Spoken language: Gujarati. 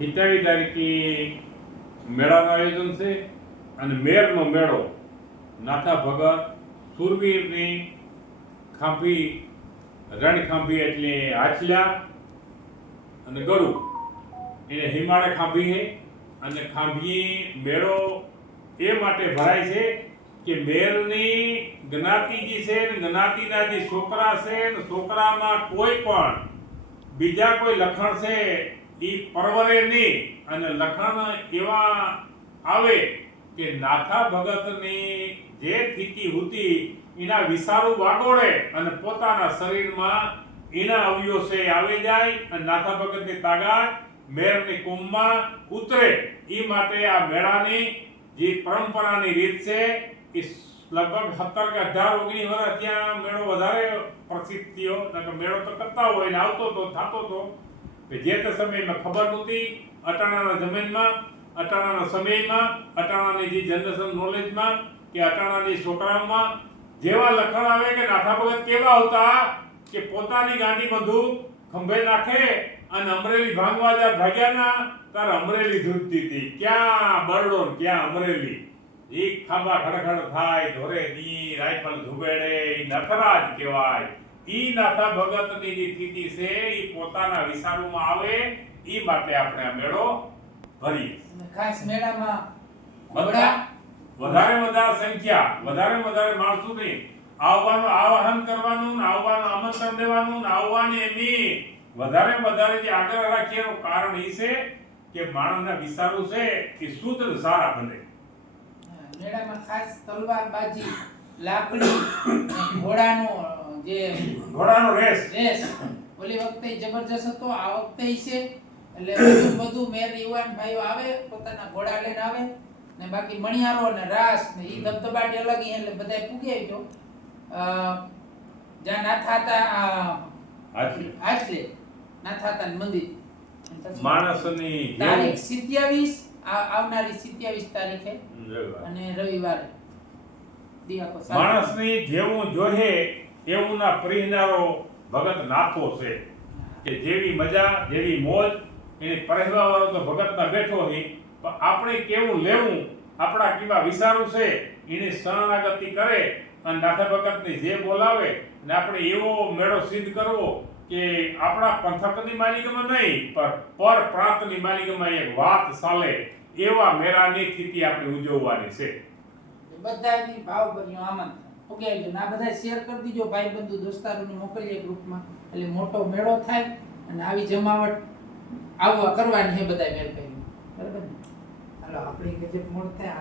27 તારીખે મેળાનું આયોજન છે અને મેરનો મેળો નાથા ભગત સુરવીરની ખાંભી રણખાંભી એટલે આચલા અને ગળું એને હિમાળે ખાંભી છે અને ખાંભી મેળો એ માટે ભરાય છે કે મેરની જ્ઞાતિ જે છે ને જ્ઞાતિના જે છોકરા છે ને છોકરામાં કોઈ પણ બીજા કોઈ લખણ છે એ પરવરે નહીં અને લખણ એવા આવે કે નાથા ભગતની જે સ્થિતિ હતી એના વિસારું વાગોળે અને પોતાના શરીરમાં એના અવયવ છે આવી જાય અને નાથા ભગતની તાકાત મેરની કુંભમાં ઉતરે એ માટે આ મેળાની જે પરંપરાની રીત છે એ લગભગ 17 કે 18 19 વર્ષ ત્યાં મેળો વધારે પ્રસિદ્ધ થયો કે મેળો તો કરતા હોય ને આવતો તો થતો તો જે તે સમયમાં ખબર નહોતી અટાણાના જમીનમાં અટાણાના સમયમાં અટાણાની જે જનરેશન નોલેજમાં કે અટાણાની છોકરાઓમાં જેવા લખણ આવે કે નાથા ભગત કેવા હતા કે પોતાની ગાંડી બંધુક ખંભે નાખે અને અમરેલી ભાંગવા જા ભાગ્યાના તાર અમરેલી ધૂજતી હતી ક્યાં બરડો ક્યાં અમરેલી એક ખાંભા ખડખડ થાય ધોરે દી રાઇફલ ધુબેડે ઈ નખરાજ કહેવાય ઈ નાથા ભગતની જે સ્થિતિ છે ઈ પોતાના વિસારુમાં આવે ઈ માટે આપણે આ મેળો ભરીએ ખાસ મેળામાં વધારે સંખ્યા વધારે માણસો ને આવવાનું આવાહન કરવાનું ને આવવાનું આમંત્રણ દેવાનું ને આવવાની એની વધારે જે આગળ રાખીએનું કારણ એ છે કે માણસના વિચારો છે કે શુદ્ધ ને સારા બને મેળામાં ખાસ તલવારબાજી લાકડી ઘોડાનો રેસ ઓલી વખતે જબરજસ્ત હતો આ વખતે છે એટલે બધું મેર યુવાન ભાઈઓ આવે પોતાના ઘોડા લઈને આવે ને બાકી મણિયારો ને રાસ ને ઈ ધબધબાટી અલગ એટલે બધાય પૂગે ગયો જ્યાં નાથા હતા આટલે નાથા હતા મંદિર માણસની તારીખ 27 આવનારી 27 તારીખે અને રવિવારે માણસની જેવું જોહે એવું ના પ્રિહનારો ભગત નાથો છે કે જેવી મજા જેવી મોજ એને પહેરવા વાળો તો ભગતના બેઠો છે પણ આપણે કેવું લેવું આપણા કેવા વિચારો છે એને શરણાગતિ કરે અને નાથા ભગતને જે બોલાવે ને આપણે એવો મેળો સિદ્ધ કરવો કે આપણા પંથકની માલિકીમાં નહીં પણ પર પ્રાંતની માલિકીમાં એક વાત ચાલે એવા મેળાની સ્થિતિ આપણે ઉજવવાની છે બધાની ભાવભર્યું આમંત્રણ ઓકે આ બધા શેર કરી દીજો ભાઈ બંધુ દોસ્તારોને મોકલીએ ગ્રુપમાં એટલે મોટો મેળો થાય અને આવી જમાવટ આવવા કરવાની છે બધા મેળ ભાઈ બરાબર હાલો આપણે ગજબ મોડ થાય